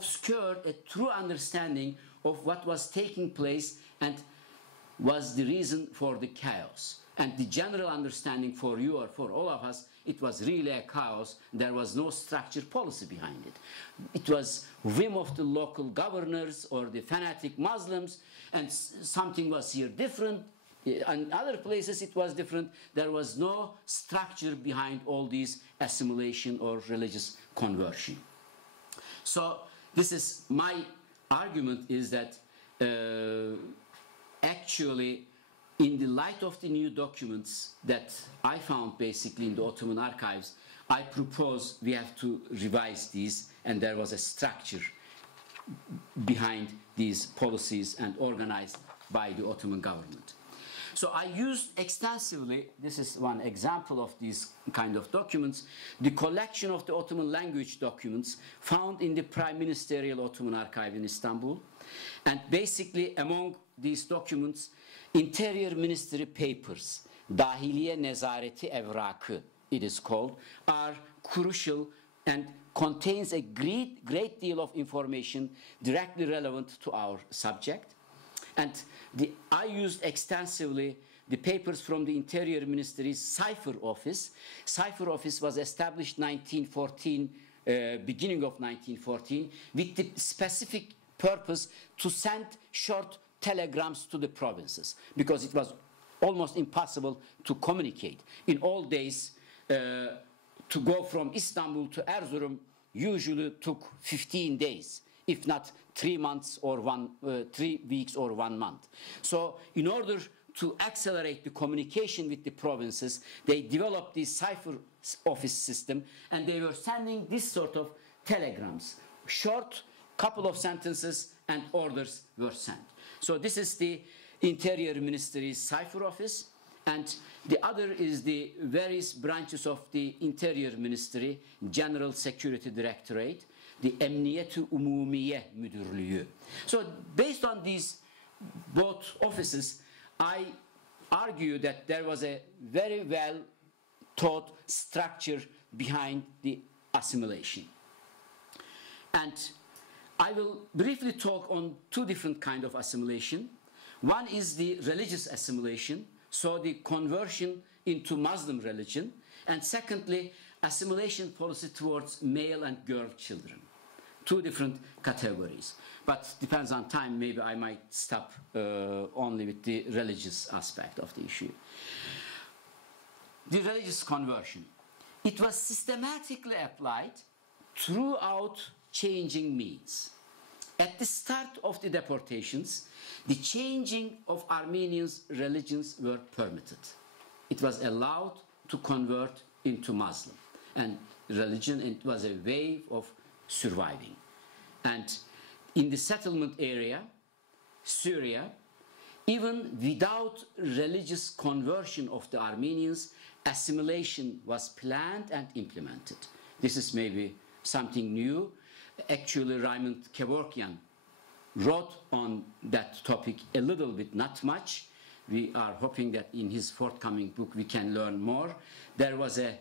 obscured a true understanding of what was taking place and was the reason for the chaos. And the general understanding for you or for all of us, it was really a chaos. There was no structured policy behind it. It was whim of the local governors or the fanatic Muslims, and something was here different. In other places it was different. There was no structure behind all these assimilation or religious conversion. So this is my argument, is that actually, in the light of the new documents that I found basically in the Ottoman archives, I propose we have to revise these, and there was a structure behind these policies and organized by the Ottoman government. So I used extensively, this is one example of these kind of documents, the collection of the Ottoman language documents found in the Prime Ministerial Ottoman Archive in Istanbul. And basically among these documents, Interior Ministry papers, Dahiliye Nezareti Evrakı, it is called, are crucial and contains a great deal of information directly relevant to our subject. And I used extensively the papers from the Interior Ministry's Cipher Office. Cipher Office was established 1914, beginning of 1914, with the specific purpose to send short telegrams to the provinces, because it was almost impossible to communicate. In old days, to go from Istanbul to Erzurum usually took 15 days, if not 3 months or 3 weeks or 1 month. So in order to accelerate the communication with the provinces, they developed this cipher office system, and they were sending this sort of telegrams, short couple of sentences, and orders were sent. So this is the Interior Ministry's Cipher Office, and the other is the various branches of the Interior Ministry, General Security Directorate, the Emniyet-i Umumiye Müdürlüğü. So based on these both offices, I argue that there was a very well thought structure behind the assimilation. And I will briefly talk on two different kinds of assimilation. One is the religious assimilation, so the conversion into Muslim religion, and secondly, assimilation policy towards male and girl children. Two different categories. But depends on time, maybe I might stop only with the religious aspect of the issue. The religious conversion. It was systematically applied throughout changing means. At the start of the deportations, the changing of Armenians' religions were permitted. It was allowed to convert into Muslim. And religion, it was a way of surviving. And in the settlement area, Syria, even without religious conversion of the Armenians, assimilation was planned and implemented. This is maybe something new. Actually, Raymond Kevorkian wrote on that topic a little bit, not much. We are hoping that in his forthcoming book we can learn more. There was a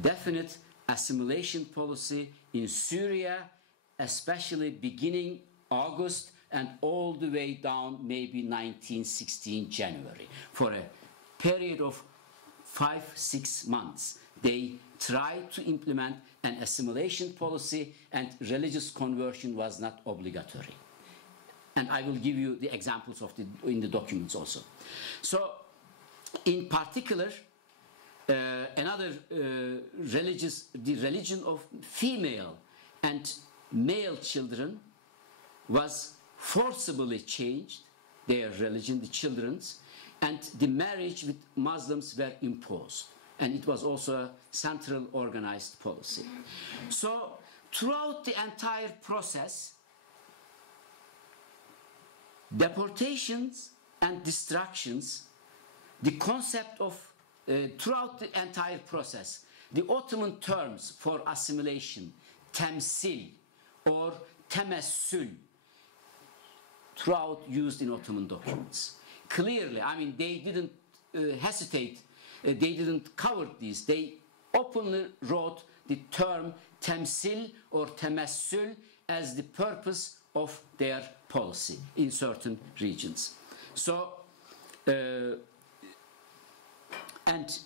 definite assimilation policy in Syria, especially beginning August and all the way down maybe 1916 January. For a period of 5-6 months, they tried to implement an assimilation policy, and religious conversion was not obligatory. And I will give you the examples of in the documents also. So, in particular, another the religion of female and male children was forcibly changed, their religion, the children's, and the marriage with Muslims were imposed. And it was also a central organized policy. So throughout the entire process, deportations and destructions, the concept of, throughout the entire process, the Ottoman terms for assimilation, temsil or temessül, throughout used in Ottoman documents. Clearly, I mean, they didn't hesitate, they didn't cover these. They openly wrote the term temsil or temessül as the purpose of their policy in certain regions. So, and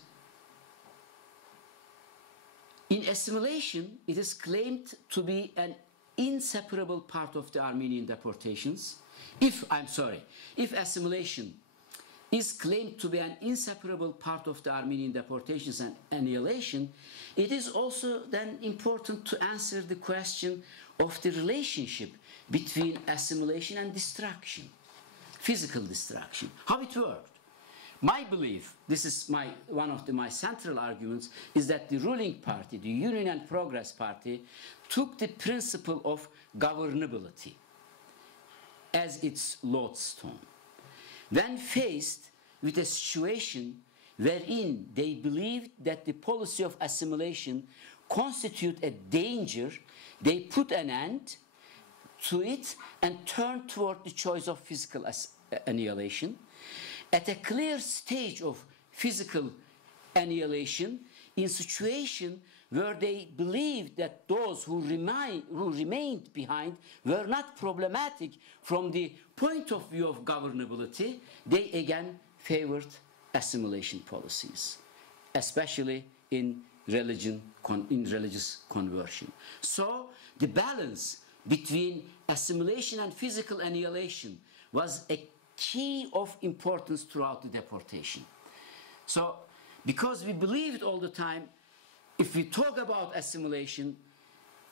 in assimilation, it is claimed to be an inseparable part of the Armenian deportations. If assimilation is claimed to be an inseparable part of the Armenian deportations and annihilation, it is also then important to answer the question of the relationship between assimilation and destruction, physical destruction, how it worked. My belief, this is one of my central arguments, is that the ruling party, the Union and Progress Party, took the principle of governability as its lodestone. When faced with a situation wherein they believed that the policy of assimilation constituted a danger, they put an end to it and turned toward the choice of physical annihilation. At a clear stage of physical annihilation, in situation where they believed that those who remained behind were not problematic from the point of view of governability, they again favored assimilation policies, especially in religious conversion. So the balance between assimilation and physical annihilation was a key of importance throughout the deportation. So, because we believed all the time, if we talk about assimilation,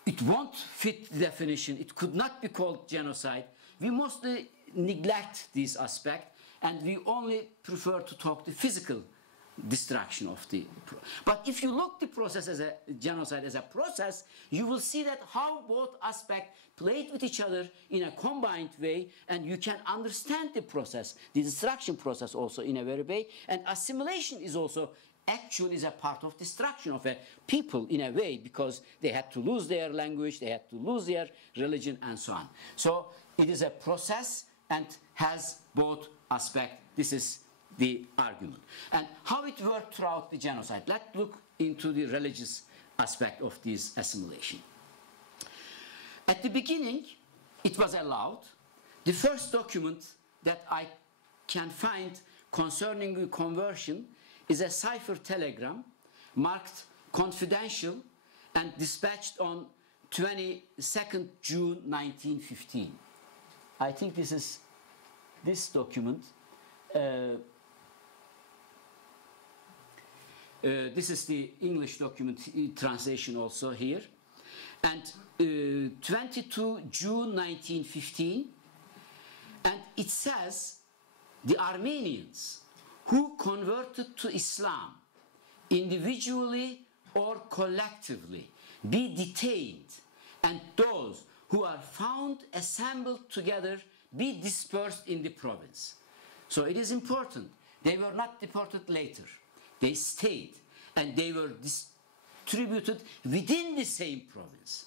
it won't fit the definition, it could not be called genocide. We mostly neglect this aspect, and we only prefer to talk the physical destruction of the. But if you look the process as a genocide as a process, you will see that how both aspects played with each other in a combined way, and you can understand the process, the destruction process also in a very way. And assimilation is also actually is a part of destruction of a people in a way, because they had to lose their language, they had to lose their religion, and so on. So it is a process and has both aspects. This is the argument. And how it worked throughout the genocide. Let's look into the religious aspect of this assimilation. At the beginning, it was allowed. The first document that I can find concerning the conversion is a cipher telegram marked confidential and dispatched on 22nd June 1915. I think this is this document. This is the English document translation also here. And 22 June 1915, and it says the Armenians who converted to Islam individually or collectively be detained, and those who are found assembled together be dispersed in the province. So it is important. They were not deported later. They stayed, and they were distributed within the same province.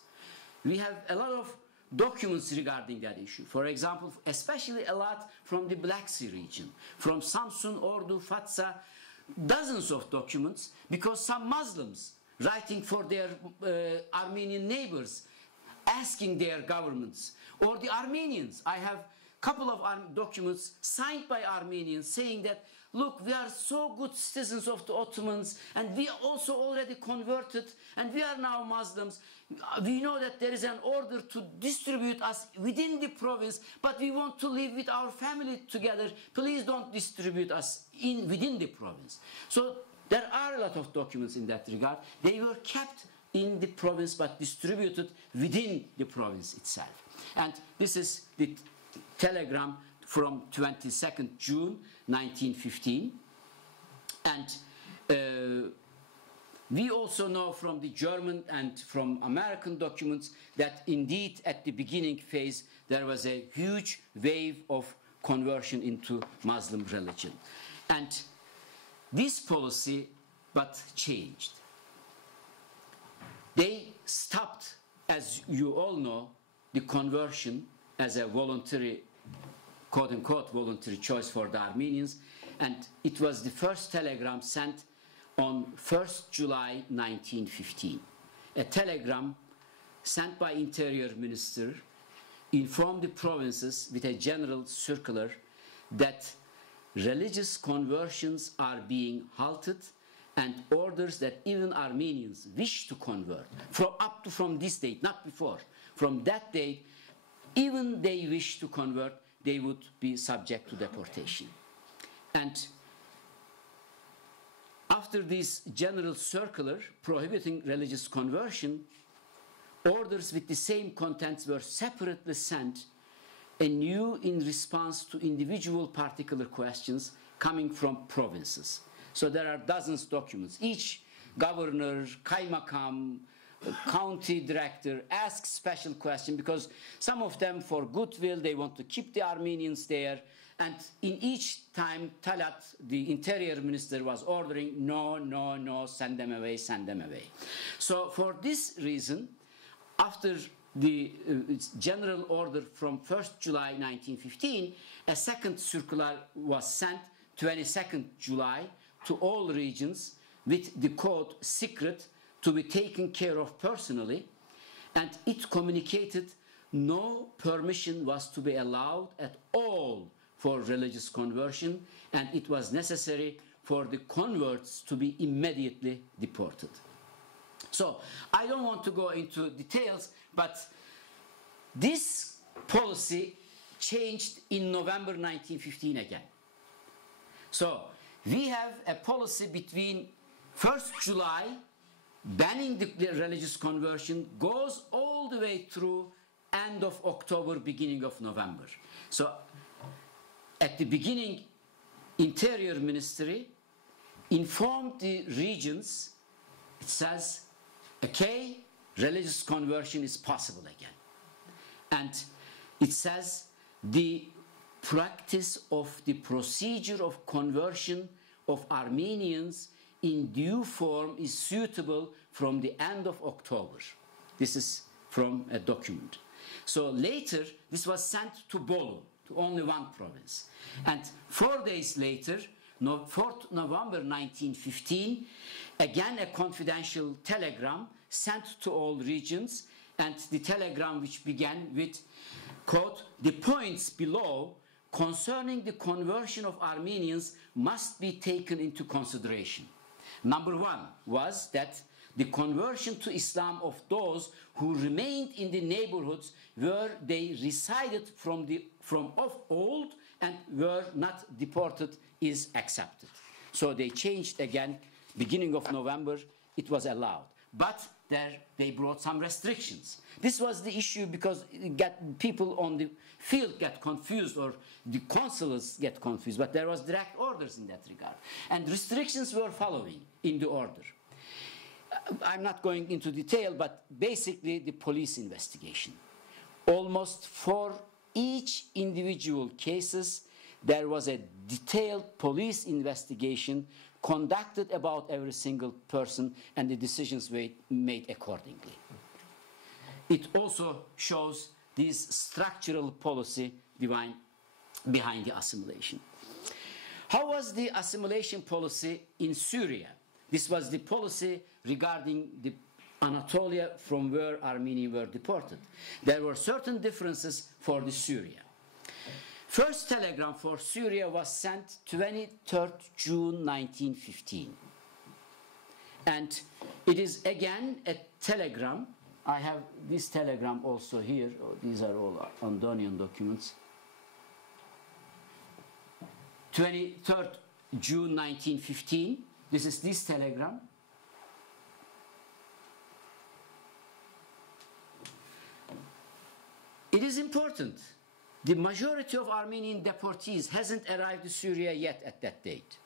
We have a lot of documents regarding that issue. For example, especially a lot from the Black Sea region, from Samsun, Ordu, Fatsa, dozens of documents, because some Muslims writing for their Armenian neighbors, asking their governments, or the Armenians. I have a couple of documents signed by Armenians saying that, look, we are so good citizens of the Ottomans, and we also already converted, and we are now Muslims. We know that there is an order to distribute us within the province, but we want to live with our family together. Please don't distribute us within the province. So there are a lot of documents in that regard. They were kept in the province, but distributed within the province itself. And this is the telegram from 22nd June 1915. And we also know from the German and from American documents that indeed at the beginning phase there was a huge wave of conversion into Muslim religion. And this policy but changed. They stopped, as you all know, the conversion as a voluntary, quote-unquote, voluntary choice for the Armenians, and it was the first telegram sent on 1st July 1915. A telegram sent by Interior Minister informed the provinces with a general circular that religious conversions are being halted, and orders that even Armenians wish to convert from this date, not before, from that date, even they wish to convert, they would be subject to deportation. And after this general circular prohibiting religious conversion, orders with the same contents were separately sent anew in response to individual particular questions coming from provinces. So there are dozens of documents. Each governor, kaymakam, county director asks special question because some of them for goodwill, they want to keep the Armenians there. And in each time, Talat, the interior minister, was ordering, no, no, no, send them away, send them away. So for this reason, after the general order from 1st July 1915, a second circular was sent 22nd July to all regions with the code secret to be taken care of personally, and it communicated no permission was to be allowed at all for religious conversion, and it was necessary for the converts to be immediately deported. So I don't want to go into details, but this policy changed in November 1915 again. So we have a policy between 1st July, banning the religious conversion, goes all the way through end of October, beginning of November. So at the beginning, Interior Ministry informed the regions, it says, okay, religious conversion is possible again. And it says the practice of the procedure of conversion of Armenians in due form is suitable from the end of October. This is from a document. So later, this was sent to Bolu, to only one province. And 4 days later, 4th November 1915, again a confidential telegram sent to all regions, and the telegram which began with, quote, the points below concerning the conversion of Armenians must be taken into consideration. Number one was that the conversion to Islam of those who remained in the neighborhoods where they resided from of old and were not deported is accepted. So they changed again, beginning of November, it was allowed. But there they brought some restrictions. This was the issue because people on the field get confused, or the consulates get confused, but there was direct orders in that regard. And restrictions were following in the order. I'm not going into detail, but basically the police investigation. Almost for each individual cases, there was a detailed police investigation conducted about every single person, and the decisions were made accordingly. It also shows this structural policy behind the assimilation. How was the assimilation policy in Syria? This was the policy regarding the Anatolia, from where Armenians were deported. There were certain differences for the Syria. First telegram for Syria was sent 23rd June 1915. And it is again a telegram. I have this telegram also here. Oh, these are all Anatolian documents. 23rd June 1915. This is this telegram. It is important. The majority of Armenian deportees hasn't arrived to Syria yet at that date.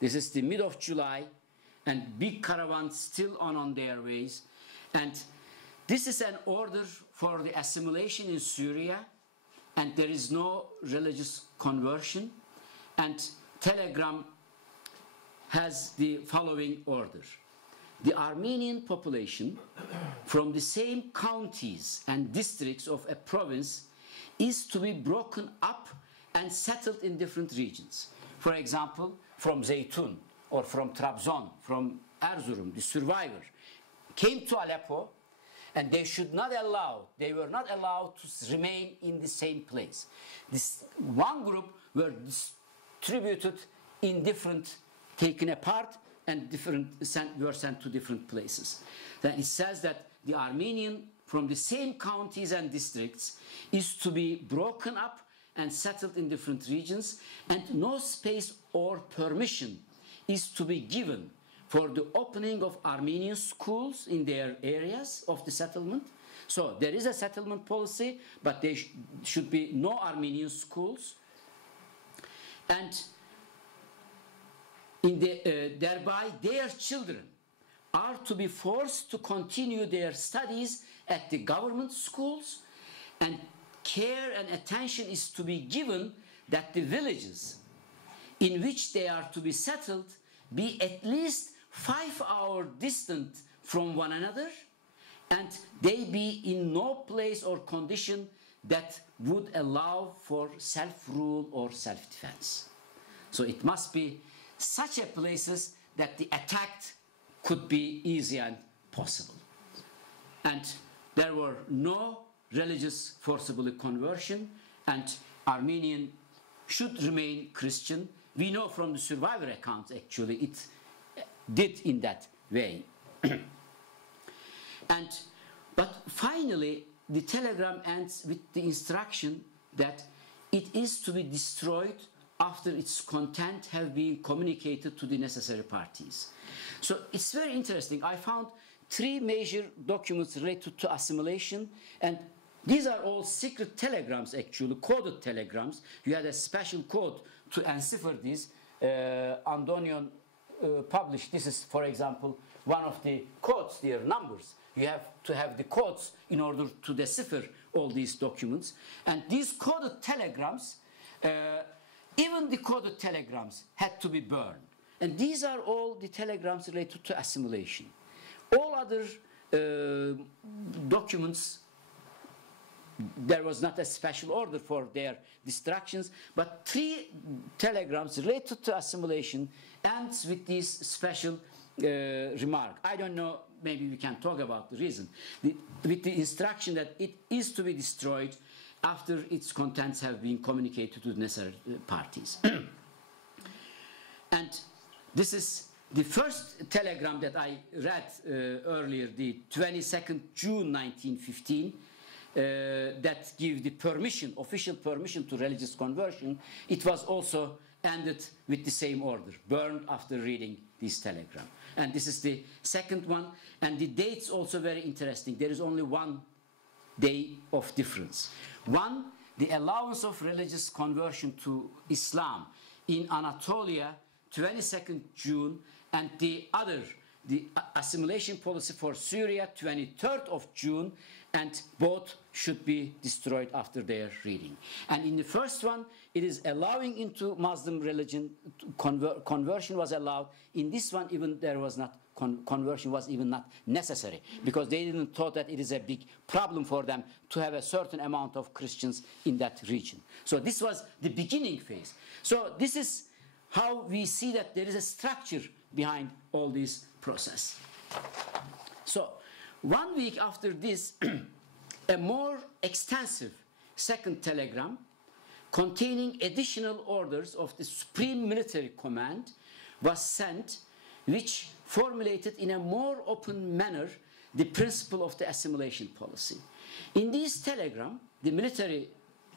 This is the mid of July, and big caravans still on their ways. And this is an order for the assimilation in Syria, and there is no religious conversion. And telegram has the following order. The Armenian population from the same counties and districts of a province is to be broken up and settled in different regions. For example, from Zeytun or from Trabzon, from Erzurum, the survivor came to Aleppo, and they were not allowed to remain in the same place. This one group were distributed in different, taken apart, and were sent to different places. Then it says that the Armenian from the same counties and districts is to be broken up and settled in different regions, and no space or permission is to be given for the opening of Armenian schools in their areas of the settlement. So there is a settlement policy, but there should be no Armenian schools. And thereby their children are to be forced to continue their studies at the government schools, and care and attention is to be given that the villages in which they are to be settled be at least 5 hours distant from one another, and they be in no place or condition that would allow for self-rule or self-defense. So it must be such a places that the attack could be easy and possible. And there were no religious forcible conversion, and Armenian should remain Christian. We know from the survivor accounts actually it did in that way. But finally the telegram ends with the instruction that it is to be destroyed after its content have been communicated to the necessary parties. So it's very interesting. I found 3 major documents related to assimilation, and these are all secret telegrams actually, coded telegrams. You had a special code to encipher these. Anatolian published, this is for example one of the codes, their numbers. You have to have the codes in order to decipher all these documents. And these coded telegrams, even the coded telegrams had to be burned. And these are all the telegrams related to assimilation. All other documents, there was not a special order for their destructions, but 3 telegrams related to assimilation ends with this special remark. I don't know, maybe we can talk about the reason. With the instruction that it is to be destroyed after its contents have been communicated to the necessary parties. And this is the first telegram that I read earlier, the 22nd June 1915, that give the permission, official permission to religious conversion. It was also ended with the same order, burned after reading this telegram. And this is the second one, and the dates also very interesting. There is only 1 day of difference. One, the allowance of religious conversion to Islam in Anatolia, 22nd June, and the other, the assimilation policy for Syria, 23rd of June, and both should be destroyed after their reading. And in the first one, it is allowing into Muslim religion, conversion was allowed. In this one, even there was not, conversion was even not necessary, because they didn't thought that it is a big problem for them to have a certain amount of Christians in that region. So this was the beginning phase. So this is how we see that there is a structure behind all this process. So 1 week after this, a more extensive second telegram containing additional orders of the Supreme Military Command was sent, which formulated in a more open manner the principle of the assimilation policy. In this telegram, the military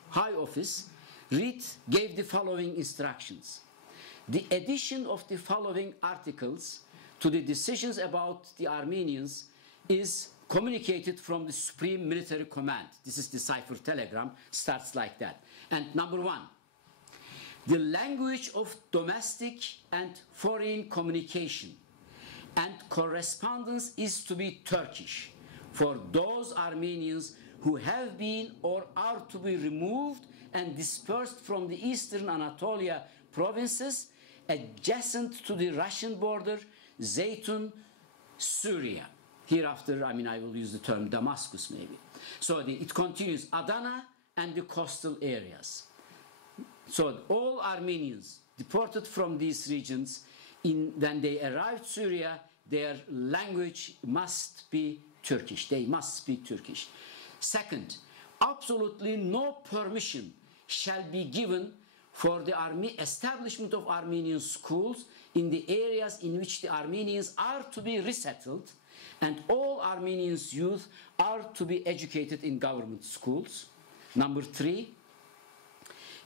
high office gave the following instructions. The addition of the following articles to the decisions about the Armenians is communicated from the Supreme Military Command. This is the cipher telegram, starts like that. And number 1, the language of domestic and foreign communication and correspondence is to be Turkish for those Armenians who have been or are to be removed and dispersed from the eastern Anatolia provinces adjacent to the Russian border, Zeytun, Syria. Hereafter, I will use the term Damascus maybe. So it continues, Adana and the coastal areas. So all Armenians deported from these regions, when they arrived Syria, their language must be Turkish. They must speak Turkish. Second, absolutely no permission shall be given for the establishment of Armenian schools in the areas in which the Armenians are to be resettled, and all Armenians' youth are to be educated in government schools. Number three,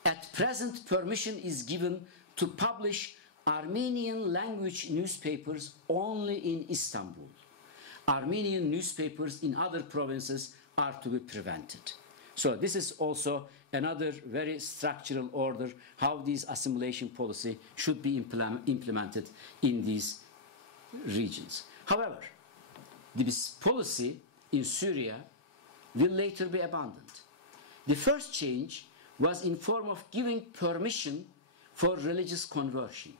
at present permission is given to publish Armenian language newspapers only in Istanbul. Armenian newspapers in other provinces are to be prevented. So this is also another very structural order how this assimilation policy should be implemented in these regions. However, this policy in Syria will later be abandoned. The first change was in form of giving permission for religious conversion.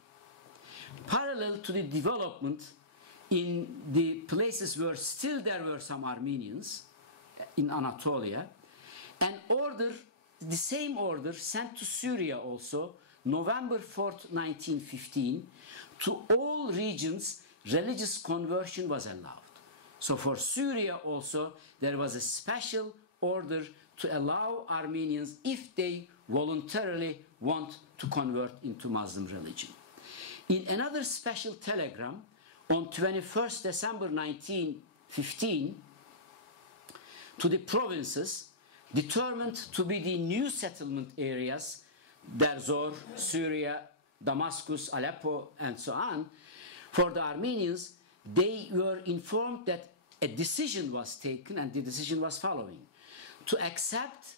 Parallel to the development in the places where still there were some Armenians in Anatolia, the same order sent to Syria also, November 4th, 1915, to all regions, religious conversion was allowed. So for Syria also, there was a special order to allow Armenians, if they voluntarily want to convert into Muslim religion. In another special telegram, on 21st December 1915, to the provinces determined to be the new settlement areas, Derzor, Syria, Damascus, Aleppo, and so on, for the Armenians, they were informed that a decision was taken, and the decision was following: to accept,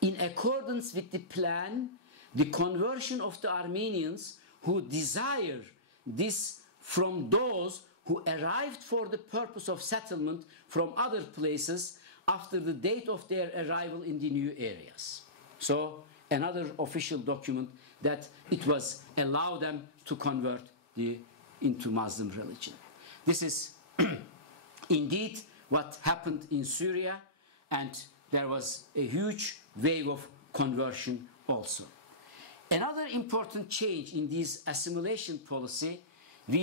in accordance with the plan, the conversion of the Armenians who desire this from those who arrived for the purpose of settlement from other places after the date of their arrival in the new areas. So another official document that it was allowed them to convert into Muslim religion. This is indeed what happened in Syria, and there was a huge wave of conversion also. Another important change in this assimilation policy